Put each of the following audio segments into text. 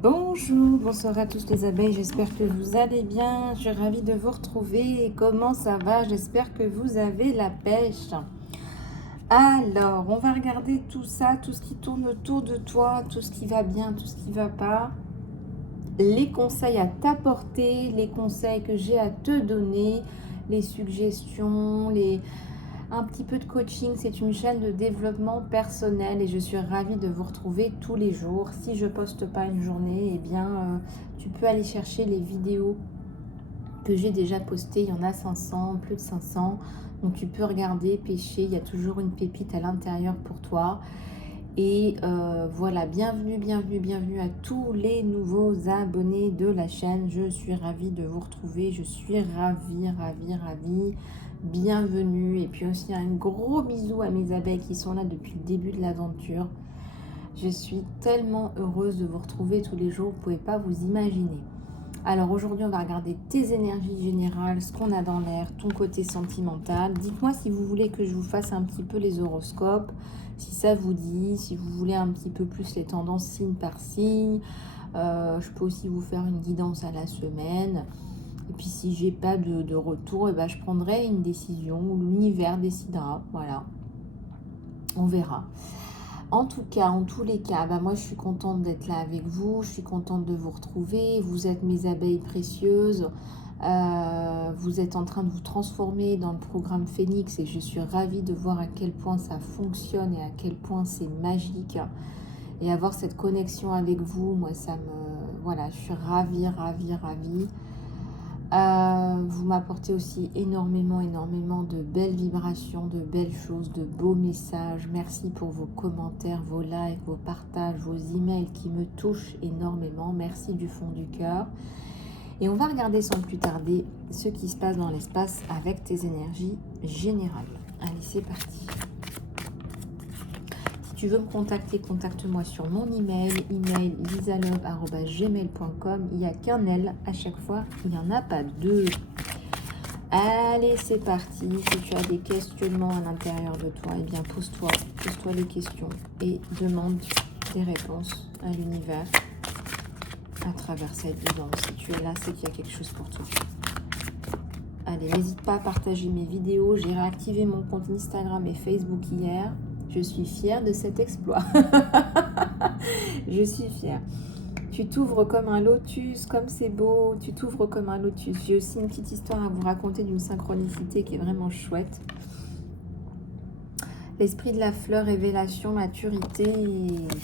Bonjour, bonsoir à tous les abeilles, j'espère que vous allez bien, je suis ravie de vous retrouver. Et comment ça va? J'espère que vous avez la pêche. Alors, on va regarder tout ça, tout ce qui tourne autour de toi, tout ce qui va bien, tout ce qui va pas. Les conseils à t'apporter, les conseils que j'ai à te donner, les suggestions, un petit peu de coaching. C'est une chaîne de développement personnel et je suis ravie de vous retrouver tous les jours. Si je poste pas une journée, eh bien, tu peux aller chercher les vidéos que j'ai déjà postées. Il y en a 500, plus de 500. Donc tu peux regarder, pêcher. Il y a toujours une pépite à l'intérieur pour toi. Et voilà, bienvenue à tous les nouveaux abonnés de la chaîne. Je suis ravie de vous retrouver. Je suis ravie. Bienvenue. Et puis aussi un gros bisou à mes abeilles qui sont là depuis le début de l'aventure. Je suis tellement heureuse de vous retrouver tous les jours. Vous ne pouvez pas vous imaginer. Alors aujourd'hui, on va regarder tes énergies générales, ce qu'on a dans l'air, ton côté sentimental. Dites-moi si vous voulez que je vous fasse un petit peu les horoscopes, si ça vous dit, si vous voulez un petit peu plus les tendances signe par signe. Je peux aussi vous faire une guidance à la semaine. Et puis si j'ai pas de retour, je prendrai une décision où l'univers décidera. Voilà, on verra. En tout cas, en tous les cas, moi je suis contente d'être là avec vous, je suis contente de vous retrouver, vous êtes mes abeilles précieuses, vous êtes en train de vous transformer dans le programme Phoenix et je suis ravie de voir à quel point ça fonctionne et à quel point c'est magique. Et avoir cette connexion avec vous, moi ça me... Voilà, je suis ravie. Vous m'apportez aussi énormément de belles vibrations, de belles choses, de beaux messages. Merci pour vos commentaires, vos likes, vos partages, vos emails qui me touchent énormément. Merci du fond du cœur. Et on va regarder sans plus tarder ce qui se passe dans l'espace avec tes énergies générales. Allez, c'est parti. Si tu veux me contacter, contacte-moi sur mon email lisalove@gmail.com. Il n'y a qu'un L à chaque fois, il n'y en a pas deux. Allez, c'est parti. Si tu as des questionnements à l'intérieur de toi, pose-toi les questions et demande des réponses à l'univers à travers cette guidance. Si tu es là, c'est qu'il y a quelque chose pour toi. Allez, n'hésite pas à partager mes vidéos. J'ai réactivé mon compte Instagram et Facebook hier. Je suis fière de cet exploit. Je suis fière. Tu t'ouvres comme un lotus, comme c'est beau. Tu t'ouvres comme un lotus. J'ai aussi une petite histoire à vous raconter d'une synchronicité qui est vraiment chouette. L'esprit de la fleur, révélation, maturité,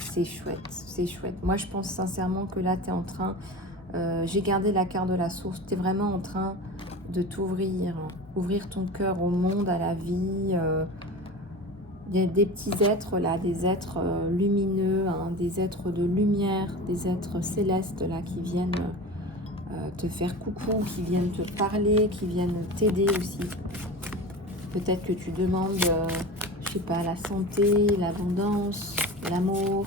c'est chouette. C'est chouette. Moi, je pense sincèrement que là, tu es en train... j'ai gardé la carte de la source. Tu es vraiment en train de t'ouvrir. Ouvrir ton cœur au monde, à la vie... Il y a des petits êtres là, des êtres lumineux, des êtres de lumière, des êtres célestes là qui viennent te faire coucou, qui viennent te parler, qui viennent t'aider aussi. Peut-être que tu demandes, je sais pas, la santé, l'abondance, l'amour.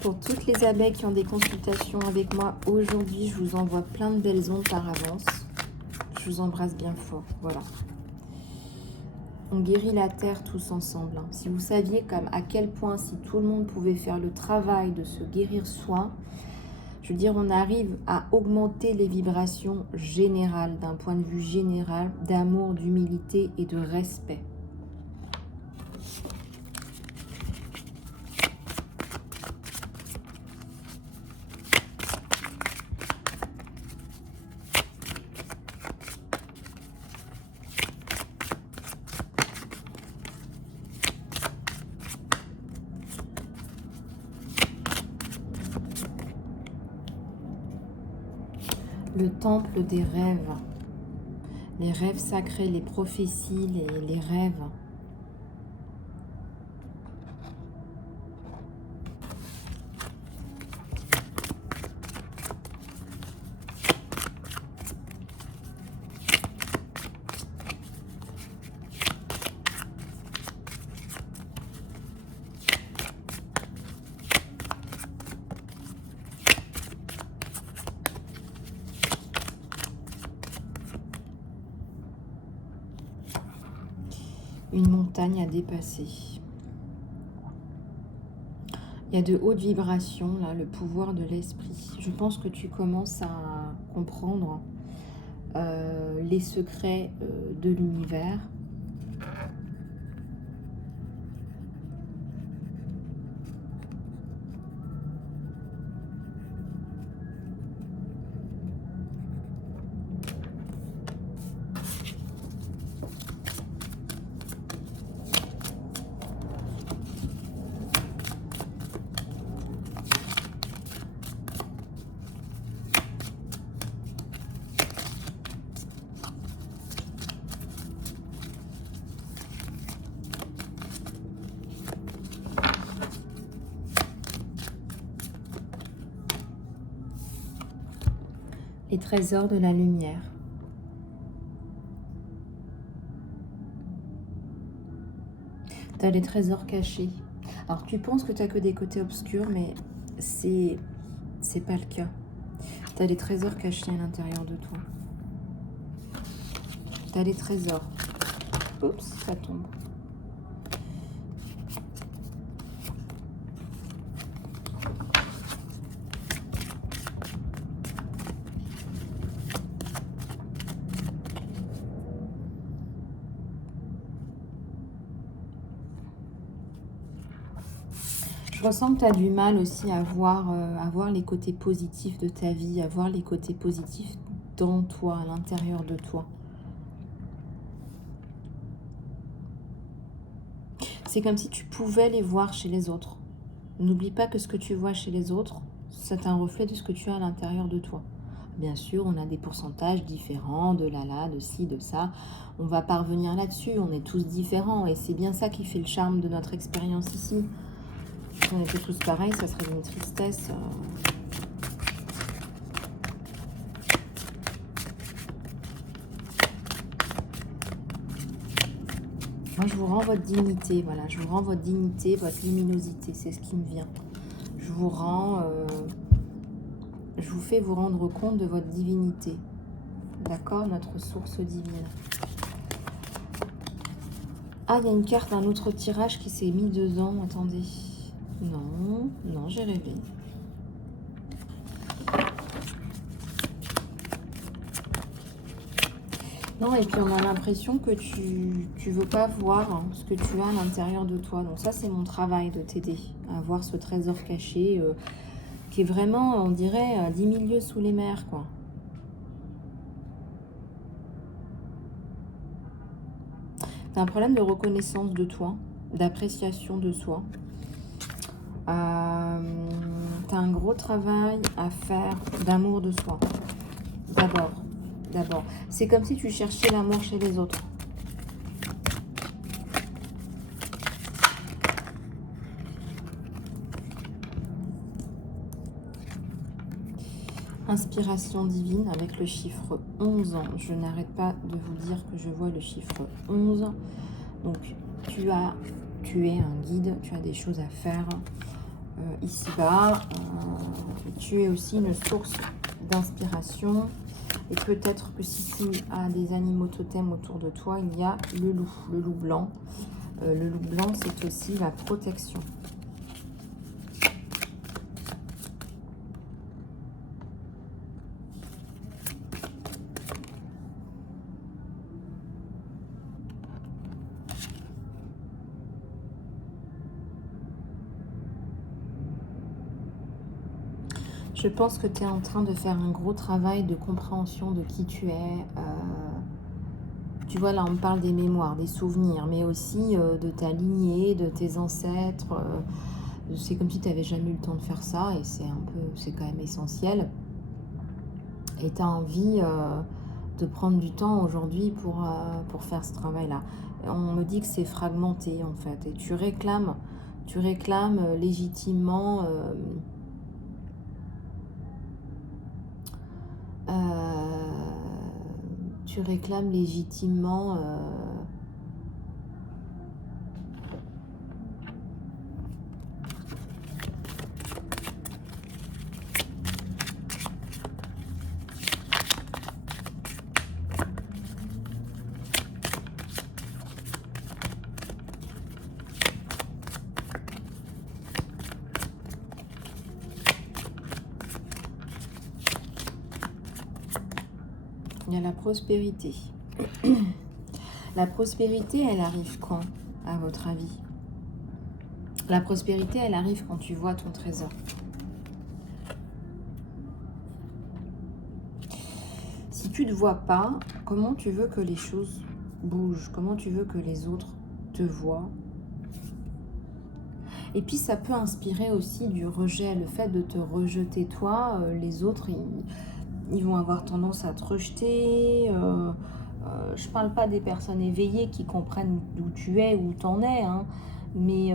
Pour toutes les abeilles qui ont des consultations avec moi, aujourd'hui, je vous envoie plein de belles ondes par avance. Je vous embrasse bien fort, voilà. On guérit la terre tous ensemble. Si vous saviez à quel point, si tout le monde pouvait faire le travail de se guérir soi, je veux dire, on arrive à augmenter les vibrations générales, d'un point de vue général, d'amour, d'humilité et de respect. Le temple des rêves, les rêves sacrés, les prophéties, les rêves. une montagne à dépasser. Il y a de hautes vibrations, là, le pouvoir de l'esprit. Je pense que tu commences à comprendre les secrets de l'univers. Les trésors de la lumière. Tu as les trésors cachés. Alors tu penses que tu n'as que des côtés obscurs, mais c'est pas le cas. Tu as les trésors cachés à l'intérieur de toi. Tu as les trésors. Oups, ça tombe. Je ressens que tu as du mal aussi à voir les côtés positifs de ta vie, à voir les côtés positifs dans toi, à l'intérieur de toi. C'est comme si tu pouvais les voir chez les autres. N'oublie pas que ce que tu vois chez les autres, c'est un reflet de ce que tu as à l'intérieur de toi. Bien sûr, on a des pourcentages différents, de là, de ci, de ça. On va pas revenir là-dessus, on est tous différents. Et c'est bien ça qui fait le charme de notre expérience ici. Si on était tous pareils, ça serait une tristesse. Moi, je vous rends votre dignité, voilà. Je vous rends votre dignité, votre luminosité, c'est ce qui me vient. Je vous rends... je vous fais vous rendre compte de votre divinité. D'accord? Notre source divine. Ah, il y a une carte d'un autre tirage qui s'est mis dedans. Attendez. Non, j'ai rêvé. Non, et puis on a l'impression que tu veux pas voir ce que tu as à l'intérieur de toi. Donc ça, c'est mon travail de t'aider à voir ce trésor caché qui est vraiment, on dirait, à 10 000 lieues sous les mers, quoi. Tu as un problème de reconnaissance de toi, d'appréciation de soi. Tu as un gros travail à faire d'amour de soi. D'abord. C'est comme si tu cherchais l'amour chez les autres. Inspiration divine avec le chiffre 11. Je n'arrête pas de vous dire que je vois le chiffre 11. Donc, tu es un guide, tu as des choses à faire ici-bas. Tu es aussi une source d'inspiration. Et peut-être que si tu as des animaux totems autour de toi, il y a le loup blanc. Le loup blanc, c'est aussi la protection. Je pense que tu es en train de faire un gros travail de compréhension de qui tu es. Tu vois, là, on me parle des mémoires, des souvenirs, mais aussi de ta lignée, de tes ancêtres. C'est comme si tu n'avais jamais eu le temps de faire ça, et c'est quand même essentiel. Et tu as envie de prendre du temps aujourd'hui pour faire ce travail-là. On me dit que c'est fragmenté, en fait, et tu réclames légitimement... tu réclames légitimement Il y a la prospérité. La prospérité, elle arrive quand, à votre avis? La prospérité, elle arrive quand tu vois ton trésor. Si tu ne te vois pas, comment tu veux que les choses bougent? Comment tu veux que les autres te voient? Et puis ça peut inspirer aussi du rejet, le fait de te rejeter toi, les autres ils vont avoir tendance à te rejeter. Je parle pas des personnes éveillées qui comprennent d'où tu es, où t'en es, hein, mais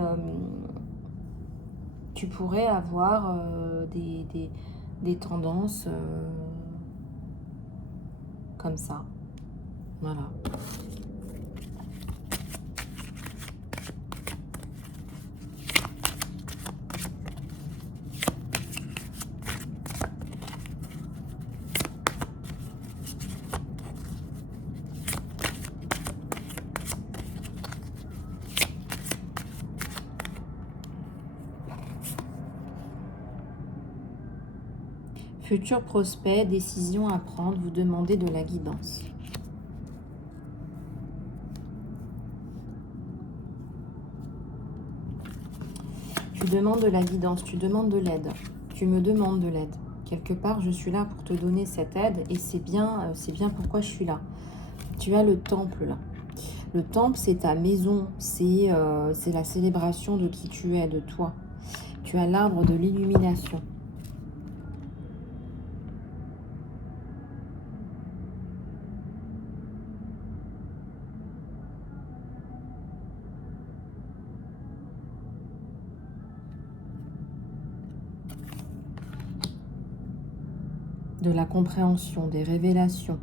tu pourrais avoir des tendances comme ça. Voilà. Futur prospect, décision à prendre, vous demandez de la guidance. Tu demandes de la guidance, tu demandes de l'aide. Tu me demandes de l'aide. Quelque part, je suis là pour te donner cette aide et c'est bien pourquoi je suis là. Tu as le temple là. Le temple, c'est ta maison, c'est la célébration de qui tu es, de toi. Tu as l'arbre de l'illumination. De la compréhension, des révélations.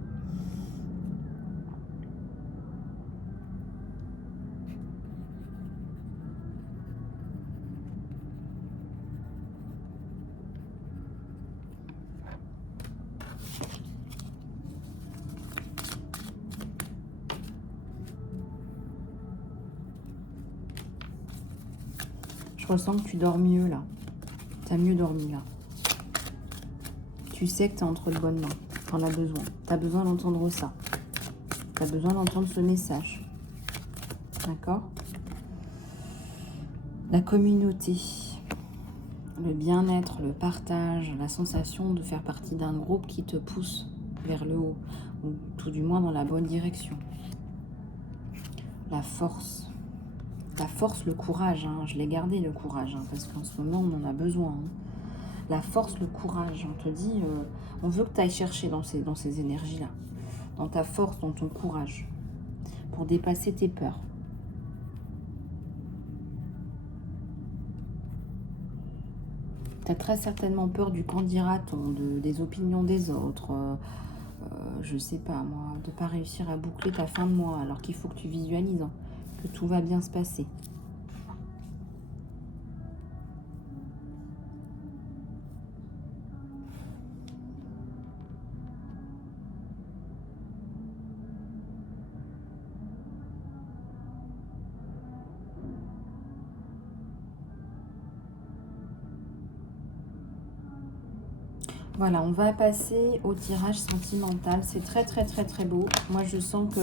Je ressens que tu dors mieux là. Tu as mieux dormi là. Tu sais que tu es entre de bonnes mains. Tu en as besoin. Tu as besoin d'entendre ça. Tu as besoin d'entendre ce message. D'accord? La communauté, le bien-être, le partage, la sensation de faire partie d'un groupe qui te pousse vers le haut, ou tout du moins dans la bonne direction. La force, le courage, hein. Je l'ai gardé le courage, hein, parce qu'en ce moment on en a besoin. Hein. La force, le courage, on te dit, on veut que tu ailles chercher dans ces énergies-là, dans ta force, dans ton courage, pour dépasser tes peurs. Tu as très certainement peur du qu'en dira-t-on, des opinions des autres, je sais pas moi, de ne pas réussir à boucler ta fin de mois, alors qu'il faut que tu visualises, hein, que tout va bien se passer. Voilà, on va passer au tirage sentimental. C'est très, très, très, très beau. Moi, je sens que,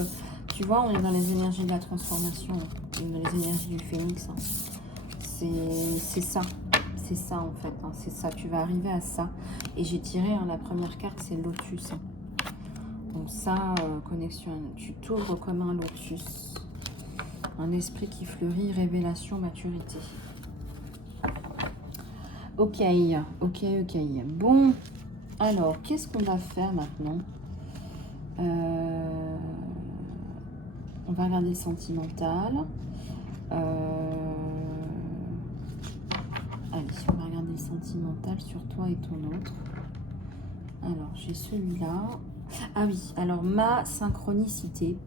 tu vois, on est dans les énergies de la transformation, dans les énergies du phénix. Hein. C'est ça. C'est ça, en fait. Hein. C'est ça. Tu vas arriver à ça. Et j'ai tiré, hein, la première carte, c'est le lotus. Hein. Donc ça, connexion, tu t'ouvres comme un lotus. Un esprit qui fleurit, révélation, maturité. Ok, ok, ok. Bon. Alors, qu'est-ce qu'on va faire maintenant? On va regarder le sentimental. Allez, on va regarder le sentimental sur toi et ton autre. Alors, j'ai celui-là. Ah oui, alors ma synchronicité.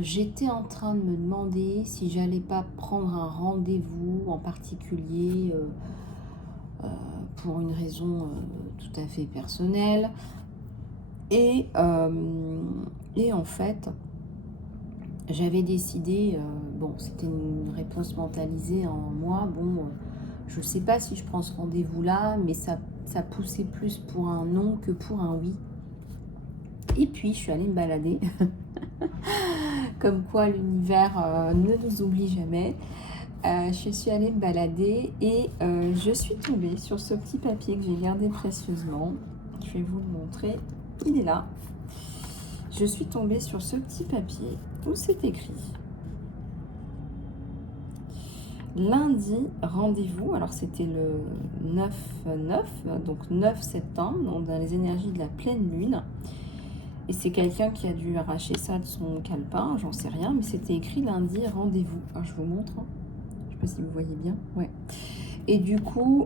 J'étais en train de me demander si j'allais pas prendre un rendez-vous en particulier pour une raison tout à fait personnelle. Et en fait, j'avais décidé, bon, c'était une réponse mentalisée en moi, bon, je ne sais pas si je prends ce rendez-vous-là, mais ça poussait plus pour un non que pour un oui. Et puis, je suis allée me balader. Comme quoi, l'univers ne nous oublie jamais. Je suis allée me balader et je suis tombée sur ce petit papier que j'ai gardé précieusement. Je vais vous le montrer. Il est là. Je suis tombée sur ce petit papier où c'est écrit lundi, rendez-vous. Alors, c'était le 9-9, donc 9 septembre, donc dans les énergies de la pleine lune. Et c'est quelqu'un qui a dû arracher ça de son calepin, j'en sais rien, mais c'était écrit lundi, rendez-vous. Alors, je vous montre. Je ne sais pas si vous voyez bien. Ouais. Et du coup,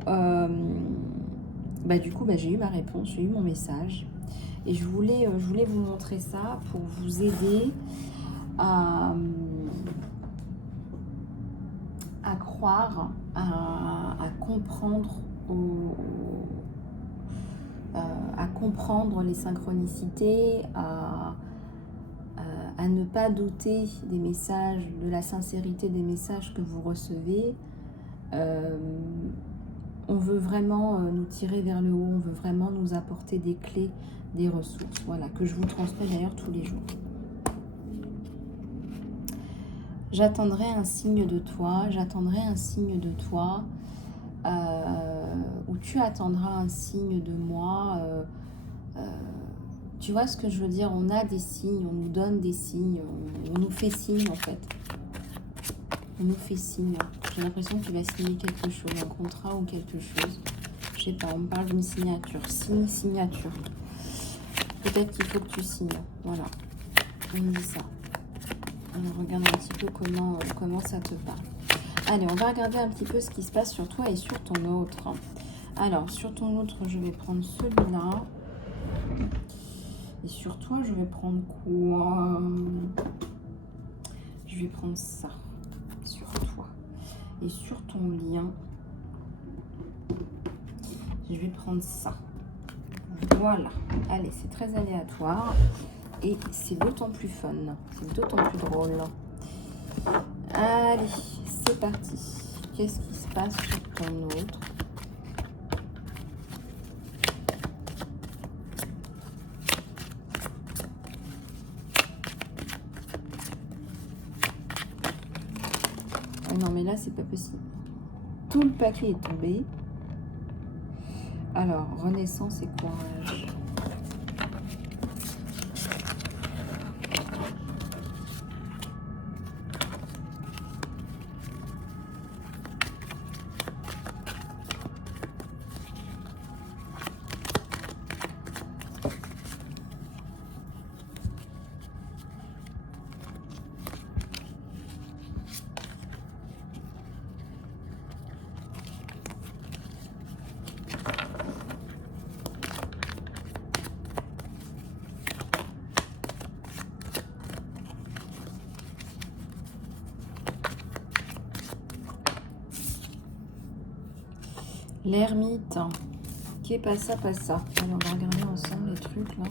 j'ai eu ma réponse, j'ai eu mon message. Et je voulais vous montrer ça pour vous aider à croire, à comprendre, à comprendre les synchronicités, à ne pas douter des messages, de la sincérité des messages que vous recevez. On veut vraiment nous tirer vers le haut, on veut vraiment nous apporter des clés, des ressources, voilà, que je vous transmets d'ailleurs tous les jours. J'attendrai un signe de toi, j'attendrai un signe de toi, ou tu attendras un signe de moi. Tu vois ce que je veux dire? On a des signes, on nous donne des signes, on nous fait signe en fait. On nous fait signe. J'ai l'impression que tu vas signer quelque chose, un contrat ou quelque chose. Je sais pas, on me parle d'une signature. Signe, signature. Peut-être qu'il faut que tu signes. Voilà. On me dit ça. On regarde un petit peu comment ça te parle. Allez, on va regarder un petit peu ce qui se passe sur toi et sur ton autre. Alors, sur ton autre, je vais prendre celui-là. Et sur toi, je vais prendre quoi? Je vais prendre ça. Sur toi. Et sur ton lien, je vais prendre ça. Voilà. Allez, c'est très aléatoire. Et c'est d'autant plus fun. C'est d'autant plus drôle. Allez, c'est parti. Qu'est-ce qui se passe sur ton autre? Ah non, mais là, c'est pas possible. Tout le paquet est tombé. Alors, renaissance et courage. L'ermite. Qui passe ça, passe ça. Alors, on va regarder ensemble les trucs là.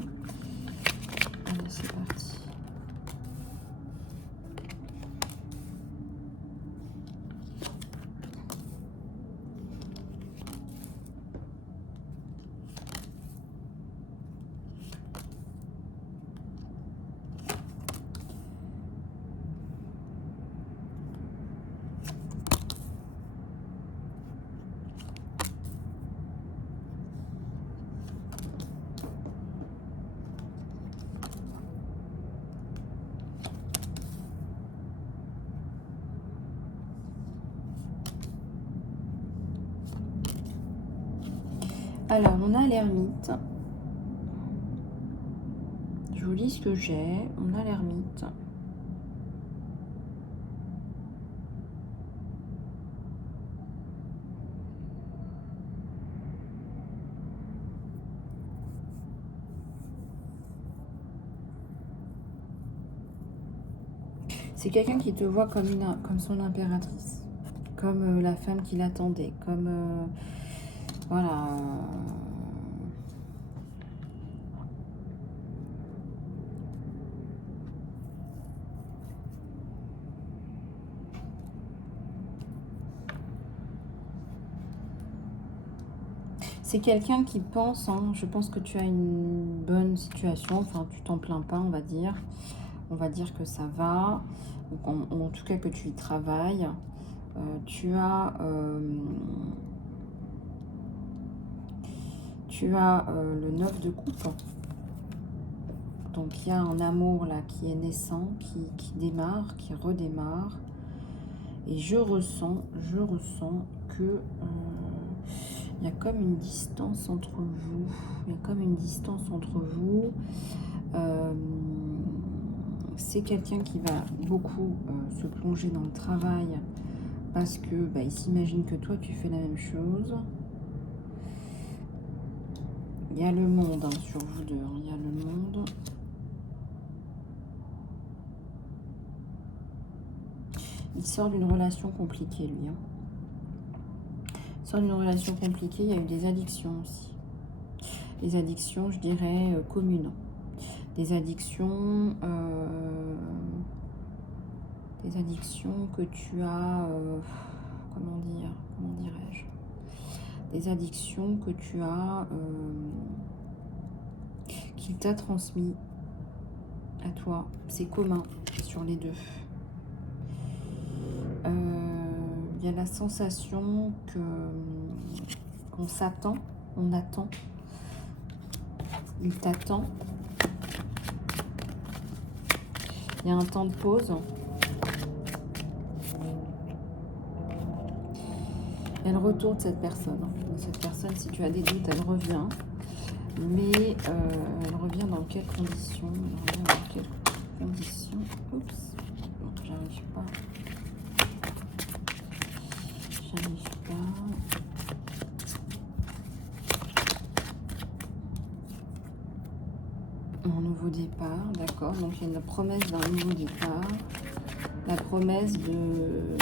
Allez, c'est parti. Alors, on a l'ermite. Je vous lis ce que j'ai. On a l'ermite. C'est quelqu'un qui te voit comme son impératrice, comme la femme qui l'attendait, comme voilà. C'est quelqu'un qui pense, hein, je pense que tu as une bonne situation, enfin tu t'en plains pas, on va dire. On va dire que ça va, ou en tout cas que tu y travailles. Tu as le 9 de coupe. Donc il y a un amour là qui est naissant, qui démarre, qui redémarre. Et je ressens que il y a comme une distance entre vous. Il y a comme une distance entre vous. C'est quelqu'un qui va beaucoup se plonger dans le travail parce que il s'imagine que toi tu fais la même chose. Il y a le monde hein, sur vous deux, hein, il y a le monde. Il sort d'une relation compliquée lui. Hein. Il sort d'une relation compliquée, il y a eu des addictions aussi. Des addictions, je dirais, communes. Des addictions que tu as, comment dirais-je, des addictions que tu as, qu'il t'a transmis à toi. C'est commun sur les deux. Il y a la sensation qu'on s'attend, on attend. Il t'attend. Il y a un temps de pause. Elle retourne cette personne. Cette personne, si tu as des doutes, elle revient. Mais elle revient dans quelles conditions? Elle revient dans quelles conditions? Oups, j'arrive pas. Un nouveau départ, d'accord. Donc il y a une promesse d'un nouveau départ. La promesse de...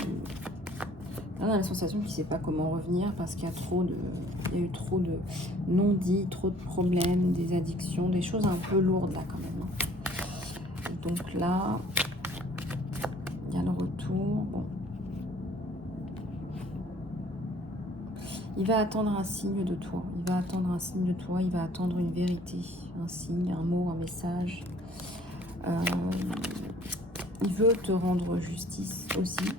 Là, on a la sensation qu'il ne sait pas comment revenir parce qu'il y a eu trop de non-dits, trop de problèmes, des addictions, des choses un peu lourdes là quand même. Hein. Donc là, il y a le retour. Bon. Il va attendre un signe de toi. Il va attendre un signe de toi. Il va attendre une vérité, un signe, un mot, un message. Il veut te rendre justice aussi.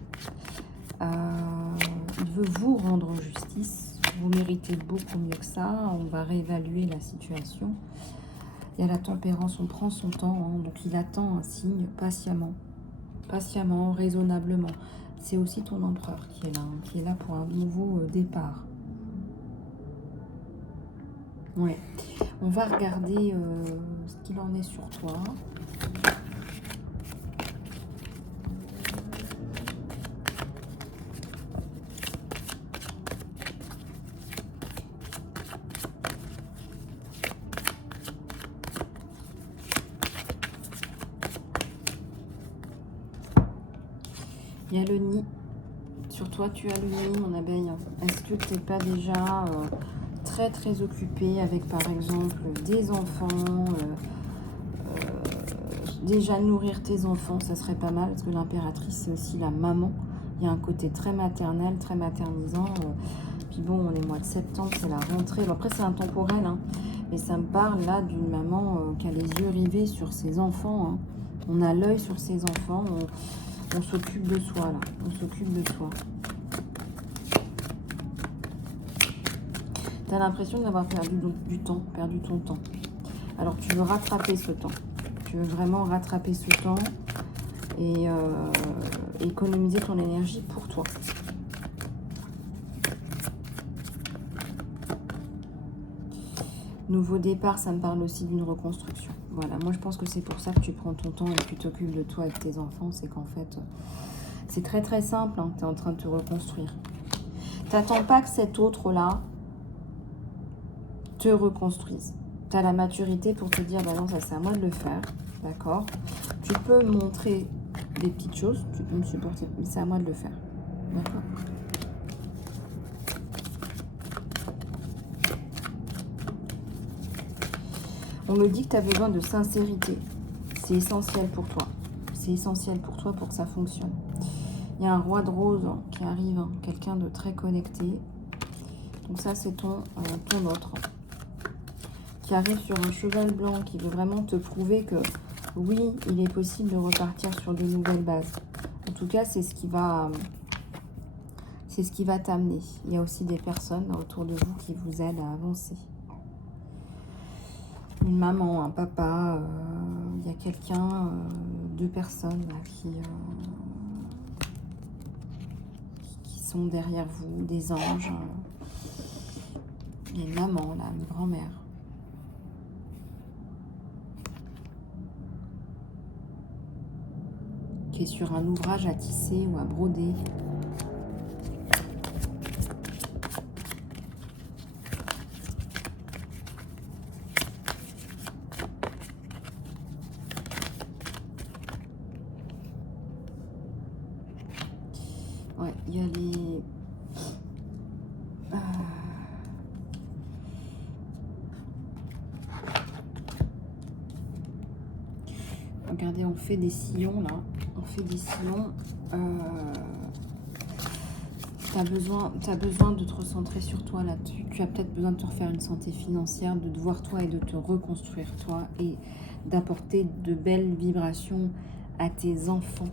Il veut vous rendre justice. Vous méritez beaucoup mieux que ça. On va réévaluer la situation. Il y a la tempérance, on prend son temps. Hein, donc il attend un signe patiemment. Patiemment, raisonnablement. C'est aussi ton empereur qui est là pour un nouveau départ. Ouais. On va regarder ce qu'il en est sur toi. Il y a le nid. Sur toi, tu as le nid, mon abeille. Est-ce que tu n'es pas déjà très occupé avec, par exemple, des enfants déjà nourrir tes enfants, ça serait pas mal, parce que l'impératrice, c'est aussi la maman. Il y a un côté très maternel, très maternisant. Puis bon, on est mois de septembre, c'est la rentrée. Bon, après, c'est intemporel, hein, mais ça me parle là d'une maman qui a les yeux rivés sur ses enfants. Hein. On a l'œil sur ses enfants. On s'occupe de soi, là. On s'occupe de soi. Tu as l'impression d'avoir perdu du temps, perdu ton temps. Alors, tu veux rattraper ce temps. Tu veux vraiment rattraper ce temps et économiser ton énergie pour toi. Nouveau départ, ça me parle aussi d'une reconstruction. Voilà, moi je pense que c'est pour ça que tu prends ton temps et que tu t'occupes de toi avec tes enfants. C'est qu'en fait, c'est très simple, hein, tu es en train de te reconstruire. T'attends pas que cet autre-là te reconstruise. Tu as la maturité pour te dire, bah non, ça c'est à moi de le faire, d'accord? Tu peux montrer des petites choses, tu peux me supporter, mais c'est à moi de le faire, d'accord? On me dit que tu as besoin de sincérité. C'est essentiel pour toi. C'est essentiel pour toi pour que ça fonctionne. Il y a un roi de rose qui arrive, hein, quelqu'un de très connecté. Donc ça, c'est ton autre qui arrive sur un cheval blanc, qui veut vraiment te prouver que oui, il est possible de repartir sur de nouvelles bases. En tout cas, c'est ce qui va t'amener. Il y a aussi des personnes autour de vous qui vous aident à avancer. Une maman, un papa, il y a quelqu'un, deux personnes là, qui sont derrière vous, des anges. Il y a une maman là, une grand-mère. Qui est sur un ouvrage à tisser ou à broder. Ouais, il y a les... Regardez, on fait des sillons là. On fait des sillons. Tu as besoin de te recentrer sur toi là. Tu as peut-être besoin de te refaire une santé financière, de te voir toi et de te reconstruire toi et d'apporter de belles vibrations à tes enfants.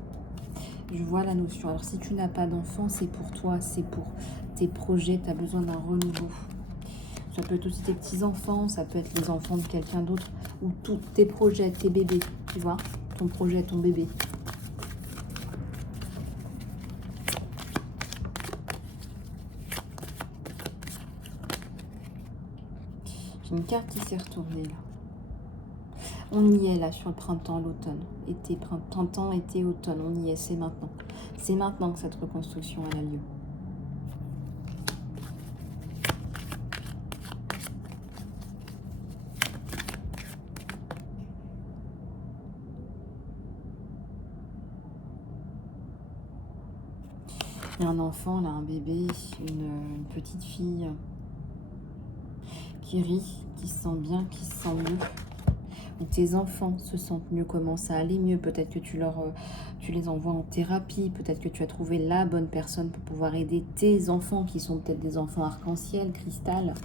Je vois la notion. Alors si tu n'as pas d'enfants, c'est pour toi, c'est pour tes projets, tu as besoin d'un renouveau. Ça peut être aussi tes petits-enfants, ça peut être les enfants de quelqu'un d'autre, ou tous tes projets, tes bébés, tu vois, ton projet, ton bébé. J'ai une carte qui s'est retournée là. On y est là sur le printemps, l'automne. Été, printemps, été, automne, on y est, c'est maintenant. C'est maintenant que cette reconstruction elle a lieu. Il y a un enfant là, un bébé, une petite fille qui rit, qui se sent bien, qui se sent mieux. Ou tes enfants se sentent mieux, commencent à aller mieux. Peut-être que tu les envoies en thérapie. Peut-être que tu as trouvé la bonne personne pour pouvoir aider tes enfants, qui sont peut-être des enfants arc-en-ciel, cristal.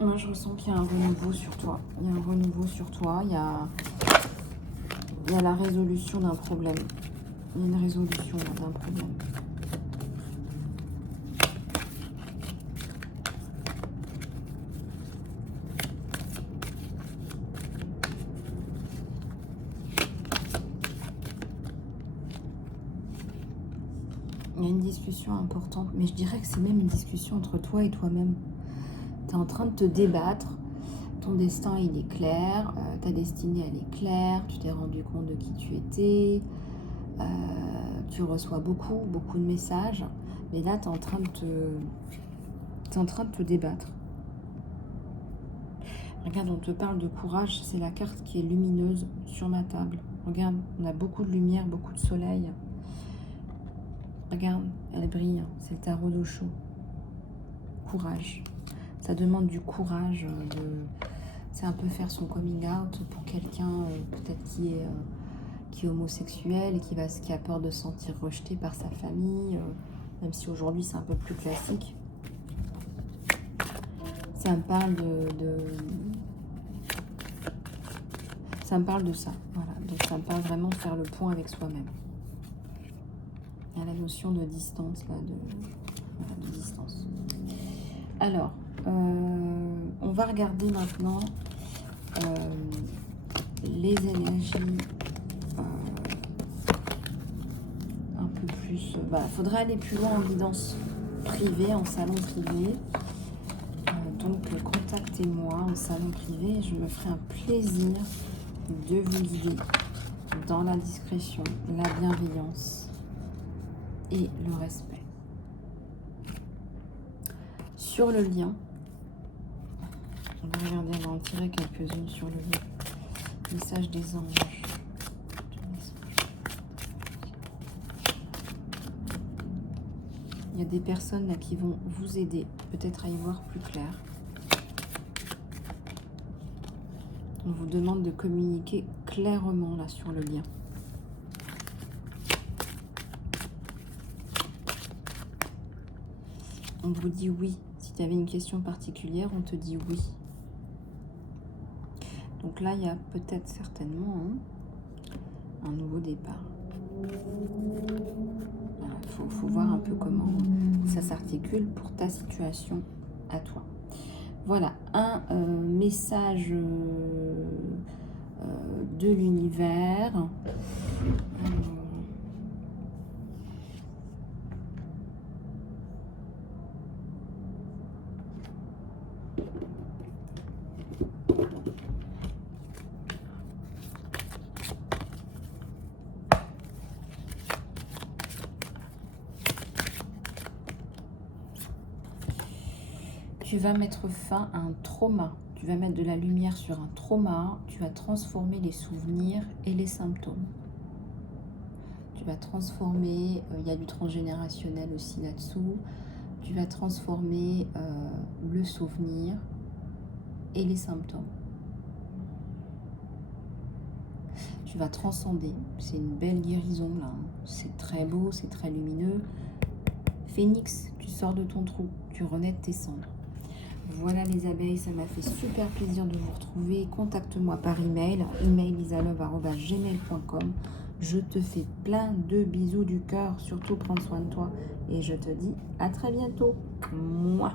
Moi, je ressens qu'il y a un renouveau sur toi. Il y a un renouveau sur toi. Il y a la résolution d'un problème. Il y a une résolution d'un problème. Il y a une discussion importante, mais je dirais que c'est même une discussion entre toi et toi-même. Tu es en train de te débattre. Ton destin, il est clair. Ta destinée, elle est claire. Tu t'es rendu compte de qui tu étais. Tu reçois beaucoup de messages. Mais là, tu es en train de te débattre. Regarde, on te parle de courage. C'est la carte qui est lumineuse sur ma table. Regarde, on a beaucoup de lumière, beaucoup de soleil. Regarde, elle brille. C'est le tarot d'Osho. Courage. Ça demande du courage. C'est un peu faire son coming out pour quelqu'un peut-être qui est homosexuel et qui a peur de se sentir rejeté par sa famille. Même si aujourd'hui c'est un peu plus classique. Ça me parle ça me parle de ça. Voilà. Donc ça me parle vraiment de faire le point avec soi-même. Il y a la notion de distance là, de distance. Alors, on va regarder maintenant les énergies un peu plus. Faudrait aller plus loin en guidance privée, en salon privé. Donc contactez-moi en salon privé. Je me ferai un plaisir de vous guider dans la discrétion, la bienveillance et le respect. Sur le lien, on va regarder, on va en tirer quelques-unes sur le lien. Message des anges. Il y a des personnes là qui vont vous aider, peut-être à y voir plus clair. On vous demande de communiquer clairement là sur le lien. On vous dit oui. Si tu avais une question particulière, on te dit oui. Donc là, il y a peut-être certainement un nouveau départ. Il faut voir un peu comment ça s'articule pour ta situation à toi. Voilà, un message de l'univers. Tu vas mettre fin à un trauma. Tu vas mettre de la lumière sur un trauma. Tu vas transformer les souvenirs et les symptômes. Tu vas transformer, il y a du transgénérationnel aussi là-dessous. Tu vas transformer le souvenir et les symptômes. Tu vas transcender. C'est une belle guérison là. C'est très beau, c'est très lumineux. Phénix, tu sors de ton trou. Tu renais de tes cendres. Voilà les abeilles, ça m'a fait super plaisir de vous retrouver. Contacte-moi par email, lisalove@gmail.com. Je te fais plein de bisous du cœur, surtout prends soin de toi et je te dis à très bientôt. Mouah.